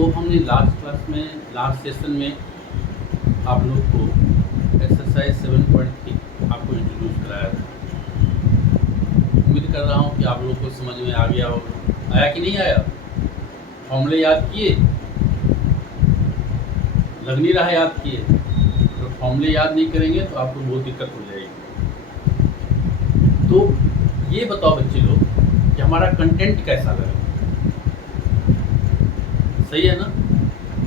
तो हमने last session में आप लोग को एक्सरसाइज 7.3 आपको इंट्रोड्यूस कराया था। उम्मीद कर रहा हूँ कि आप लोगों को समझ में आ गया होगा। आया कि नहीं आया? फॉर्मूले याद किए? लग नहीं रहा याद किए। तो फॉर्मूले याद नहीं करेंगे तो आपको बहुत दिक्कत हो जाएगी। तो ये बताओ बच्चे लोग कि हमारा कंटेंट कैसा लगा? सही है ना?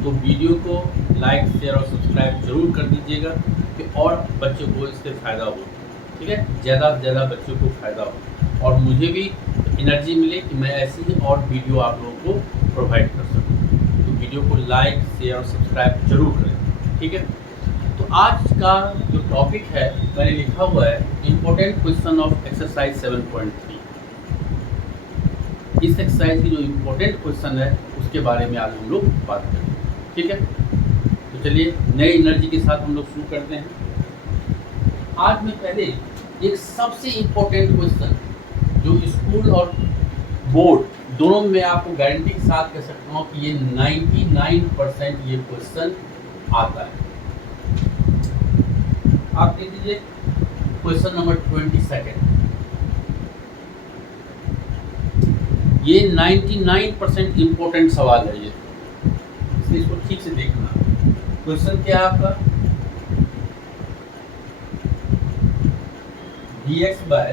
तो वीडियो को लाइक शेयर और सब्सक्राइब जरूर कर दीजिएगा कि और बच्चों को इससे फ़ायदा हो। ठीक है, ज़्यादा से ज़्यादा बच्चों को फ़ायदा हो और मुझे भी एनर्जी मिले कि मैं ऐसी ही और वीडियो आप लोगों को प्रोवाइड कर सकूँ। तो वीडियो को लाइक शेयर और सब्सक्राइब जरूर करें। ठीक है, तो आज का जो टॉपिक है मैंने लिखा हुआ है इम्पोर्टेंट क्वेश्चन ऑफ एक्सरसाइज 7.3। इस एक्सरसाइज की जो इम्पोर्टेंट क्वेश्चन है उसके बारे में आज हम लोग बात करेंगे। ठीक है, तो चलिए नई एनर्जी के साथ हम लोग शुरू करते हैं। आज मैं पहले एक सबसे इम्पोर्टेंट क्वेश्चन जो स्कूल और बोर्ड दोनों में आपको गारंटी के साथ कह सकता हूँ कि ये 99% ये क्वेश्चन आता है। आप देख लीजिए क्वेश्चन नंबर 22। ये 99% इम्पोर्टेंट सवाल है ये, इसलिए इसको ठीक से देखना। क्वेश्चन क्या है आपका? dx by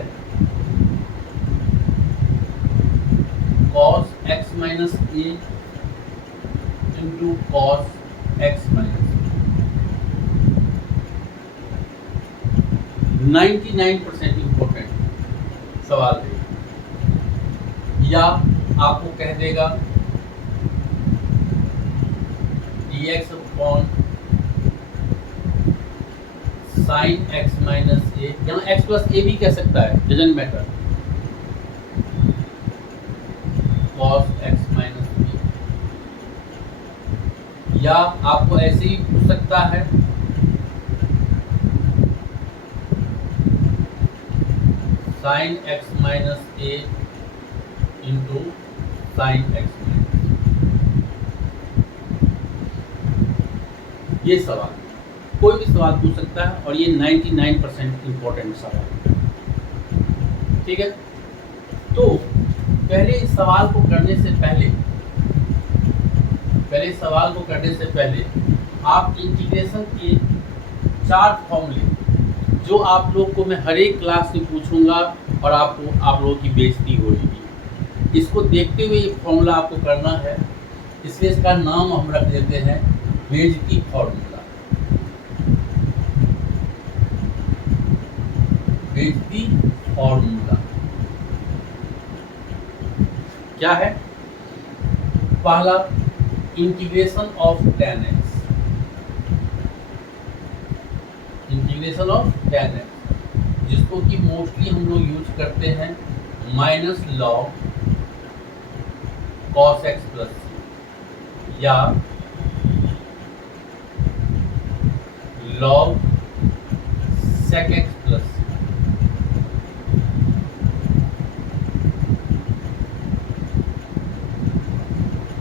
cos x minus a into cos x minus 99% important सवाल है। या आपको कह देगा dx upon sine x minus a, यहाँ x प्लस ए भी कह सकता है, doesn't matter, cos x minus b. या आपको ऐसे ही पूछ सकता है sine x minus a into sine x minus. ये सवाल कोई भी सवाल पूछ सकता है और ये 99% इम्पोर्टेंट सवाल है। ठीक है, तो पहले इस सवाल को करने से पहले आप इंटीग्रेशन के 4 फॉर्मूले जो आप लोग को मैं हर एक क्लास में पूछूंगा और आप लोगों की बेइज्जती होगी, इसको देखते हुए ये फॉर्मूला आपको करना है। इसलिए इसका नाम हम रख देते हैं बेइज्जती फॉर्मूला। बेइज्जती फॉर्मूला क्या है? पहला integration of tan x, integration of tan x, जिसको कि मोस्टली हम लोग यूज करते हैं minus log cos x plus c या log sec x plus c।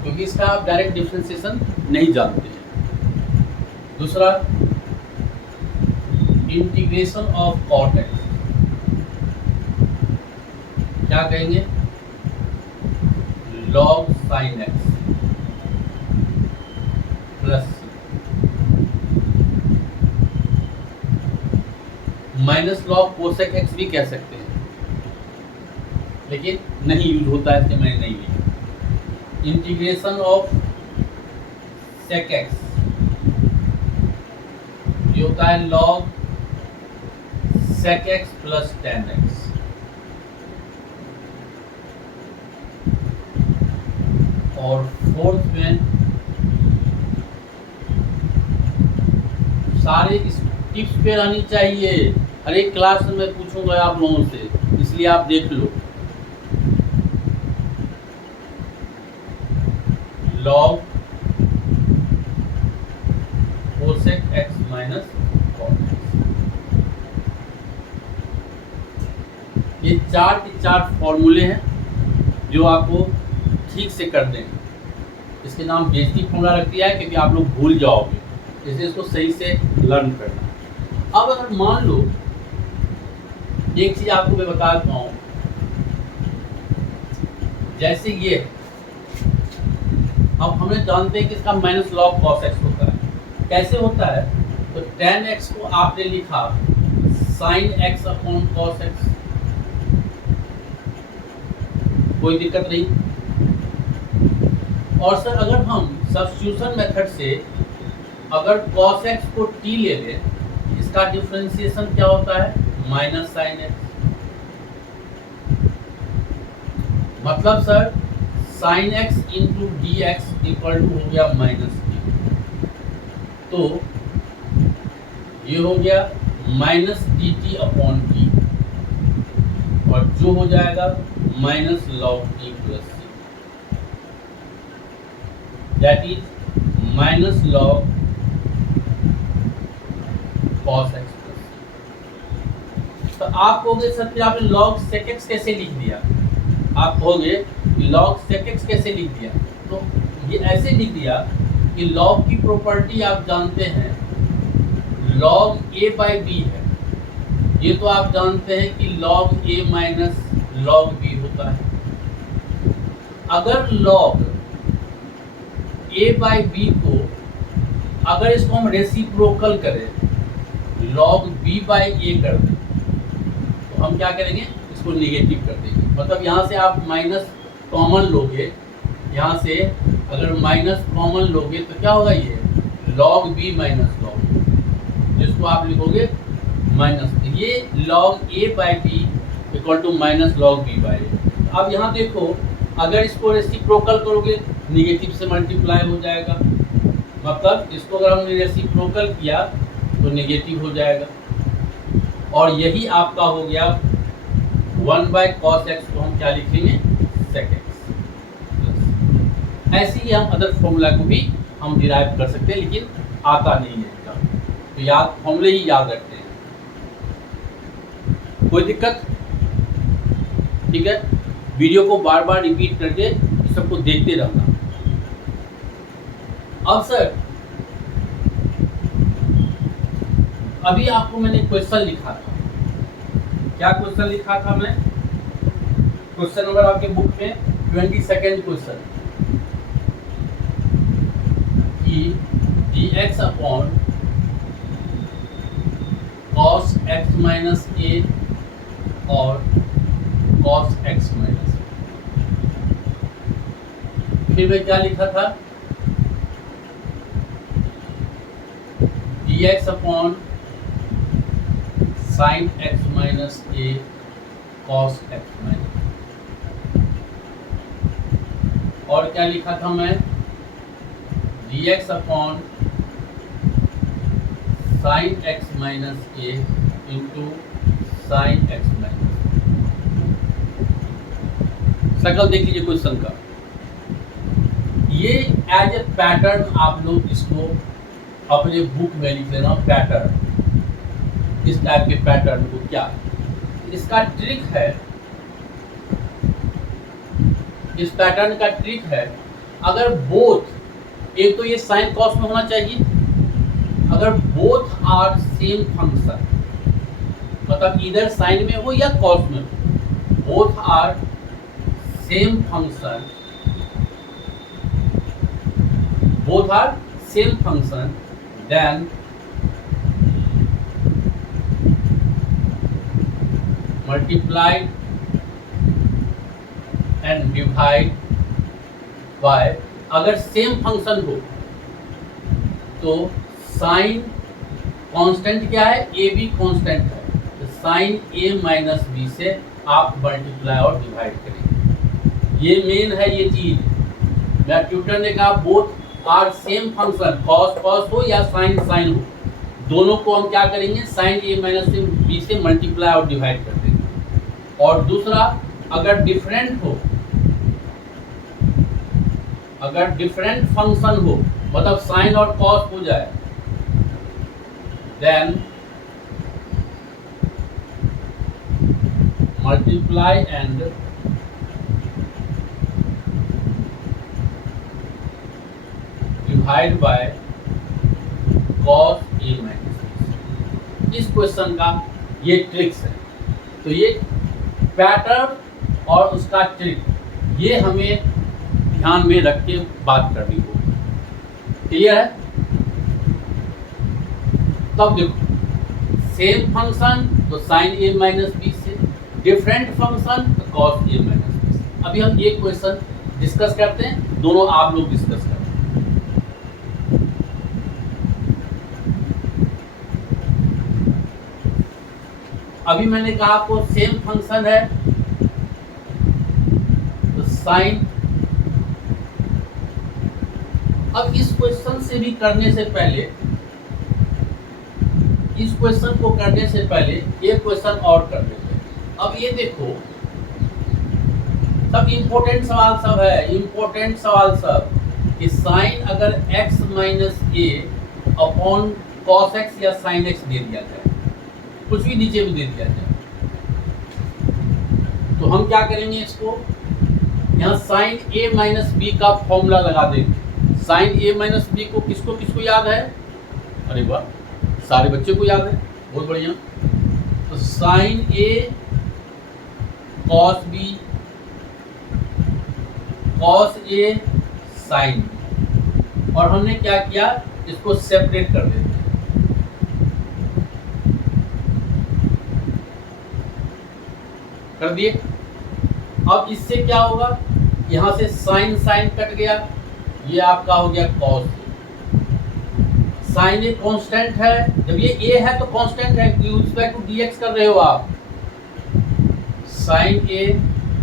क्योंकि इसका आप डायरेक्ट डिफरेंशिएशन नहीं जानते हैं। दूसरा इंटीग्रेशन ऑफ cot x, क्या कहेंगे? log sin x plus c। Minus log cosec x भी कह सकते हैं, लेकिन नहीं यूज होता है, इसलिए मैंने नहीं लिया। इंटीग्रेशन ऑफ sec x ये होता है log sec x plus tan x। और फोर्थ में सारे इस टिप्स पे रहनी चाहिए, हर एक क्लास में मैं पूछूंगा आप लोगों से, इसलिए आप देख लो। log cosec x minus cot x, ये 4 के 4 फॉर्मूले हैं जो आपको ठीक से कर देंगे। इसके नाम बेसिक फॉर्मूला रख दिया है क्योंकि आप लोग भूल जाओगे, इसलिए इसको सही से लर्न करना। अब अगर मान लो एक चीज आपको मैं बता देता हूँ, जैसे ये अब हमें जानते हैं कि इसका माइनस लॉग cos x होता है। कैसे होता है? तो tan x को आपने लिखा sin x upon cos x, कोई दिक्कत नहीं। और सर अगर हम सब्स्टिट्यूशन मेथड से अगर cos x को t ले लें, इसका डिफरेंशिएशन क्या होता है? Minus sin x। मतलब sir sin x into d x equal to हो गया माइनस डी, तो ये हो गया minus d t upon t, और जो हो जाएगा minus log t plus c, that is minus log cos x plus c. तो आप कहोगे सर फिर आपने log sec x कैसे लिख दिया? आप कहोगे log sec x कैसे लिख दिया? तो ये ऐसे लिख दिया कि log की प्रॉपर्टी आप जानते हैं log a बाई b है, ये तो आप जानते हैं कि log a minus log b होता है। अगर log a बाई b को अगर इसको हम रेसिप्रोकल करें, log b बाई a कर दें, तो हम क्या करेंगे? इसको निगेटिव कर देंगे। मतलब यहाँ से आप माइनस कॉमन लोगे, यहाँ से अगर माइनस कॉमन लोगे तो क्या होगा? ये log b माइनस log, जिसको आप लिखोगे माइनस, ये log a by b equal to minus log b by a। अब यहाँ देखो, अगर इसको रेसिप्रोकल करोगे निगेटिव से मल्टीप्लाई हो जाएगा, मतलब इसको अगर हमने रेसिप्रोकल किया तो निगेटिव हो जाएगा, और यही आपका हो गया 1 बाई cos x को हम क्या लिखेंगे? sec x। ऐसे ही हम अदर फॉर्मूला को भी हम डिराइव कर सकते हैं, लेकिन आता नहीं है इसका, तो याद फॉर्मूले ही याद रखते हैं। कोई दिक्कत? ठीक है, वीडियो को बार बार रिपीट करके सबको देखते रहना। अब सर अभी आपको मैंने क्वेश्चन लिखा था, क्या क्वेश्चन लिखा था मैं? क्वेश्चन नंबर आपके बुक में 22nd क्वेश्चन कि dx upon cos x minus a और cos x माइनस, फिर मैं क्या लिखा था? dx upon sin x minus a cos x minus, और क्या लिखा था मैं? dx upon sin x minus a into sin x minus. शकल देख लीजिए क्वेश्चन का, ये एज ए पैटर्न आप लोग इसको अपने बुक में लिख लेना, पैटर्न। इस टाइप के पैटर्न को क्या, इसका ट्रिक है, इस पैटर्न का ट्रिक है, अगर बोथ, एक तो ये साइन कॉस में होना चाहिए, अगर बोथ आर सेम फंक्शन, मतलब इधर साइन में हो या कॉस में हो, both are same function, both are same function, then multiply and divide by, अगर सेम फंक्शन हो तो साइन कांस्टेंट क्या है? ए बी कांस्टेंट है, तो साइन ए माइनस बी से आप मल्टीप्लाई और डिवाइड करेंगे। ये मेन है ये चीज। मैं ट्यूटर ने कहा both are same function, cos cos हो या साइन साइन हो, दोनों को हम क्या करेंगे? साइन ए माइनस बी से मल्टीप्लाई और डिवाइड कर देंगे। और दूसरा, अगर डिफरेंट हो, अगर डिफरेंट फंक्शन हो, मतलब साइन और कॉस हो जाए, then multiply and divide, multiply and divide, multiply and divide, multiply and divide, multiply and divide, multiply and divide, multiply and divide, multiply and divide, multiply and divide, multiply and divide, divide by cos A minus B. इस question का ये tricks है। तो ये pattern और उसका trick ये हमें ध्यान में रख के बात करनी होगी। क्लियर है? तब देखो सेम फंक्शन तो साइन ए माइनस बी से, डिफरेंट फंक्शन तो कॉस ए माइनस बी से। अभी हम ये क्वेश्चन डिस्कस करते हैं, दोनों आप लोग डिस्कस करते हैं। अभी मैंने कहा आपको सेम फंक्शन है तो साइन। अब इस क्वेश्चन से भी करने से पहले, इस क्वेश्चन को करने से पहले एक क्वेश्चन और कर लेते हैं। अब ये देखो सब इंपॉर्टेंट सवाल सब है, इंपॉर्टेंट सवाल सब कि साइन अगर x माइनस ए अपॉन कॉस एक्स या साइन एक्स दे दिया जाए, कुछ भी नीचे में दे दिया जाए, तो हम क्या करेंगे, इसको यहाँ साइन ए माइनस बी का फॉर्मूला लगा देंगे। साइन ए माइनस बी को किसको किसको याद है? अरे वाह, सारे बच्चे को याद है, बहुत बढ़िया। तो sign A cos B, cos A sign, और हमने क्या किया, इसको सेपरेट कर देते हैं। कर दिए। अब इससे क्या होगा, यहां से साइन साइन कट गया, ये आपका हो गया कॉस। साइन ए कांस्टेंट है, जब ये ए है तो कांस्टेंट है, रिस्पेक्ट टू डीएक्स कर रहे हो आप। साइन ए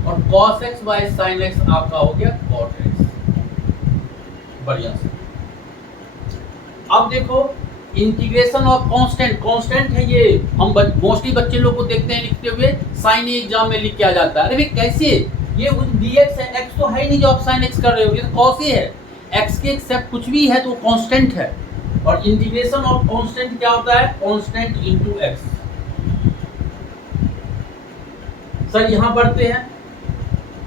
और cos x by sine x आपका हो गया कॉट एक्स। बढ़िया से। अब देखो इंटीग्रेशन ऑफ कांस्टेंट, कांस्टेंट है ये, हम मोस्टली बच्चे लोग को देखते हैं लिखते हुए, साइन ए एग्जाम में लिख के आ जाता है। अरे भाई कैसे, ये dx है, x तो है ही नहीं जो आप साइन x कर रहे हो, ये तो cos ए है। x के एक्सेप्ट कुछ भी है तो कांस्टेंट है, और इंटीग्रेशन ऑफ कांस्टेंट क्या होता है, कांस्टेंट इनटू x। सर यहाँ बढ़ते हैं,